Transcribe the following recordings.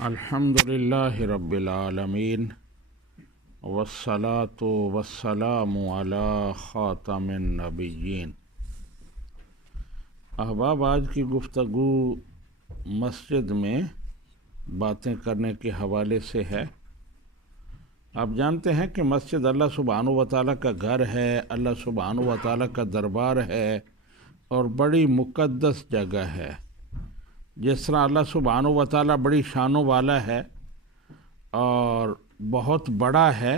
अल्हम्दुलिल्लाहि रब्बिल आलमीन वस्सलातु वस्सलामु अला खातमिन नबिय्यीन। अहबाब, आज की गुफ्तगू मस्जिद में बातें करने के हवाले से है। आप जानते हैं कि मस्जिद अल्लाह सुब्हानहू व तआला का घर है, अल्लाह सुब्हानहू व तआला का दरबार है और बड़ी मुक़द्दस जगह है। जिस तरह अल्लाह सुब्हानहू व तआला बड़ी शानों वाला है और बहुत बड़ा है,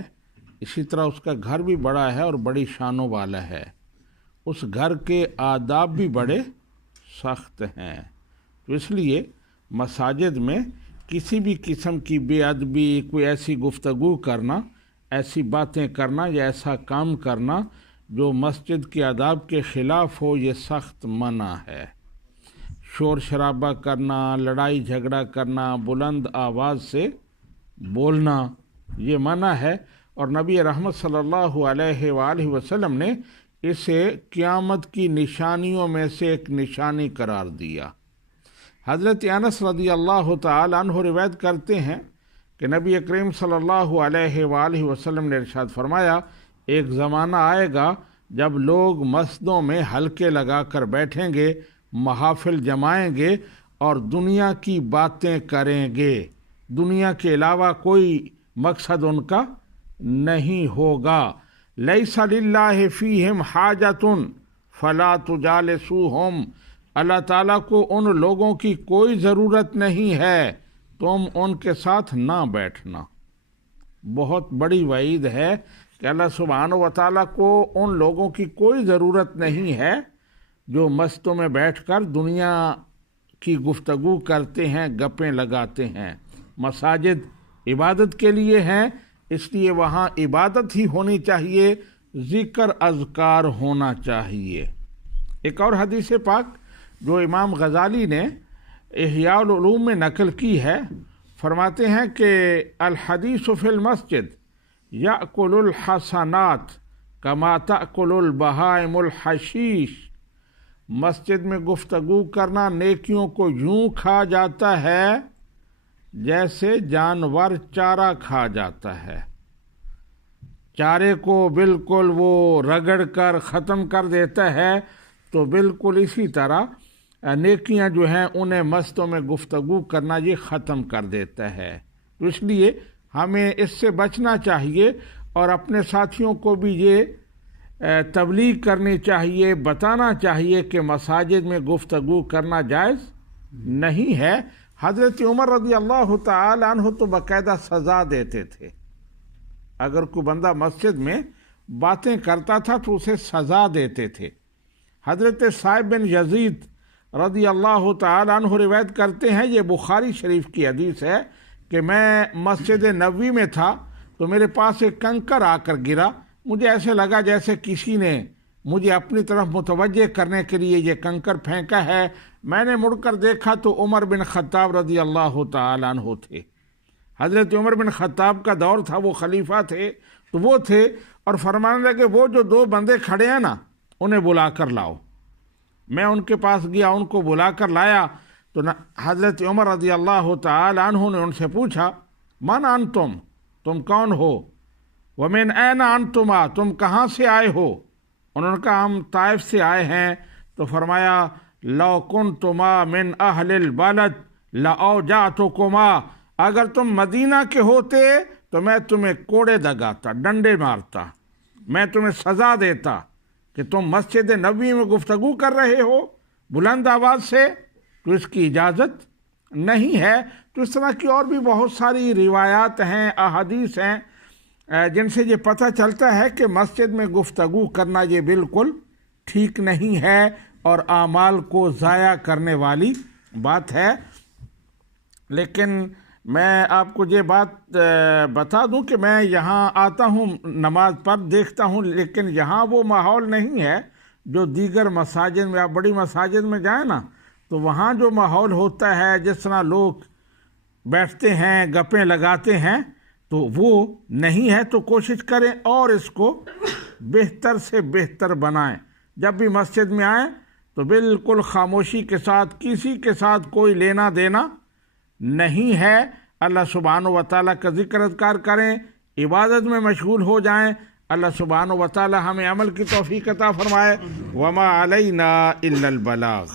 इसी तरह उसका घर भी बड़ा है और बड़ी शानों वाला है। उस घर के आदाब भी बड़े सख्त हैं। तो इसलिए मसाजिद में किसी भी किस्म की बेअदबी, कोई ऐसी गुफ्तगू करना, ऐसी बातें करना या ऐसा काम करना जो मस्जिद के आदाब के ख़िलाफ़ हो, ये सख्त मना है। शोर शराबा करना, लड़ाई झगड़ा करना, बुलंद आवाज़ से बोलना, ये मना है। और नबी रहमत सल्लल्लाहु अलैहि वसल्लम ने इसे क़यामत की निशानियों में से एक निशानी करार दिया। हज़रत अनस रज़ी अल्लाह तआला अन्हु रिवायत करते हैं कि नबी करीम सल्लल्लाहु अलैहि वसल्लम ने इरशाद फरमाया, एक ज़माना आएगा जब लोग मस्जिदों में हलके लगा कर बैठेंगे, महाफिल जमाएंगे और दुनिया की बातें करेंगे। दुनिया के अलावा कोई मकसद उनका नहीं होगा। लैसा लिल्लाहि फ़ीहिम हाजतुन फला तुजालिसूहुम। अल्लाह ताला को उन लोगों की कोई ज़रूरत नहीं है, तुम उनके साथ ना बैठना। बहुत बड़ी वईद है कि अल्लाह सुब्हानहू व तआला को उन लोगों की कोई ज़रूरत नहीं है जो मस्जिदों में बैठकर दुनिया की गुफ्तगू करते हैं, गप्पें लगाते हैं। मसाजिद इबादत के लिए हैं, इसलिए वहाँ इबादत ही होनी चाहिए, ज़िक्र अज़कार होना चाहिए। एक और हदीस पाक जो इमाम गज़ाली ने इहया उल उलूम में नकल की है, फरमाते हैं कि अल हदीसु फिल मस्जिद याकुलुल हसनात कमा ताकुलुल बहाइमुल हशीश। मस्जिद में गुफ्तगू करना नेकियों को यूं खा जाता है जैसे जानवर चारा खा जाता है। चारे को बिल्कुल वो रगड़ कर ख़त्म कर देता है, तो बिल्कुल इसी तरह नेकियां जो हैं उन्हें मस्जिदों में गुफ्तगू करना ये ख़त्म कर देता है। तो इसलिए हमें इससे बचना चाहिए और अपने साथियों को भी ये तबलीग करनी चाहिए, बताना चाहिए कि मसाजिद में गुफ्तगू करना जायज़ नहीं है। हज़रत उमर रज़ी अल्लाह तआला अन्हु तो बाकायदा सज़ा देते थे। अगर कोई बंदा मस्जिद में बातें करता था तो उसे सज़ा देते थे। हज़रत साहिब बिन यज़ीद रज़ी अल्लाह तआला अन्हु रिवायत करते हैं, ये बुखारी शरीफ की हदीस है कि मैं मस्जिद नबवी में था तो मेरे पास एक कंकर आकर गिरा। मुझे ऐसे लगा जैसे किसी ने मुझे अपनी तरफ मुतवज्जे करने के लिए ये कंकर फेंका है। मैंने मुड़कर देखा तो उमर बिन ख़त्ताब रज़ी अल्लाह तआला अन्हु थे। हज़रत उमर बिन ख़त्ताब का दौर था, वो खलीफा थे, तो वो थे और फरमाने लगे, वो जो दो बंदे खड़े हैं ना, उन्हें बुला कर लाओ। मैं उनके पास गया, उनको बुला कर लाया तो हज़रत उमर रज़ी अल्लाह तआला अन्हु ने उनसे पूछा, मन अंतुम, तुम कौन हो? वमिन ऐना अंतुमा, तुम कहाँ से आए हो? उन्होंने कहा हम ताइफ से आए हैं। तो फरमाया, लौ कुन्तुमा मिन अहलिल बलद लऔजातुकुमा, अगर तुम मदीना के होते तो मैं तुम्हें कोड़े दगाता, डंडे मारता, मैं तुम्हें सज़ा देता कि तुम मस्जिद नबवी में गुफ्तगू कर रहे हो बुलंद आवाज़ से, तो इसकी इजाज़त नहीं है। तो इस तरह की और भी बहुत सारी रिवायात हैं, अहादीस हैं, जिनसे ये पता चलता है कि मस्जिद में गुफ्तगू करना ये बिल्कुल ठीक नहीं है और आमाल को ज़ाया करने वाली बात है। लेकिन मैं आपको ये बात बता दूं कि मैं यहाँ आता हूँ, नमाज पर देखता हूँ, लेकिन यहाँ वो माहौल नहीं है जो दीगर मसाजिद में। आप बड़ी मसाजिद में जाएं ना, तो वहाँ जो माहौल होता है, जिस तरह लोग बैठते हैं, गप्पें लगाते हैं, तो वो नहीं है। तो कोशिश करें और इसको बेहतर से बेहतर बनाएं। जब भी मस्जिद में आएँ तो बिल्कुल खामोशी के साथ, किसी के साथ कोई लेना देना नहीं है। اللہ سبحانہ و تعالیٰ کا ذکر اذکار کریں، عبادت میں مشغول ہو جائیں۔ اللہ سبحانہ و تعالیٰ ہمیں عمل کی توفیق عطا فرمائے۔ وما علینا الا البلاغ۔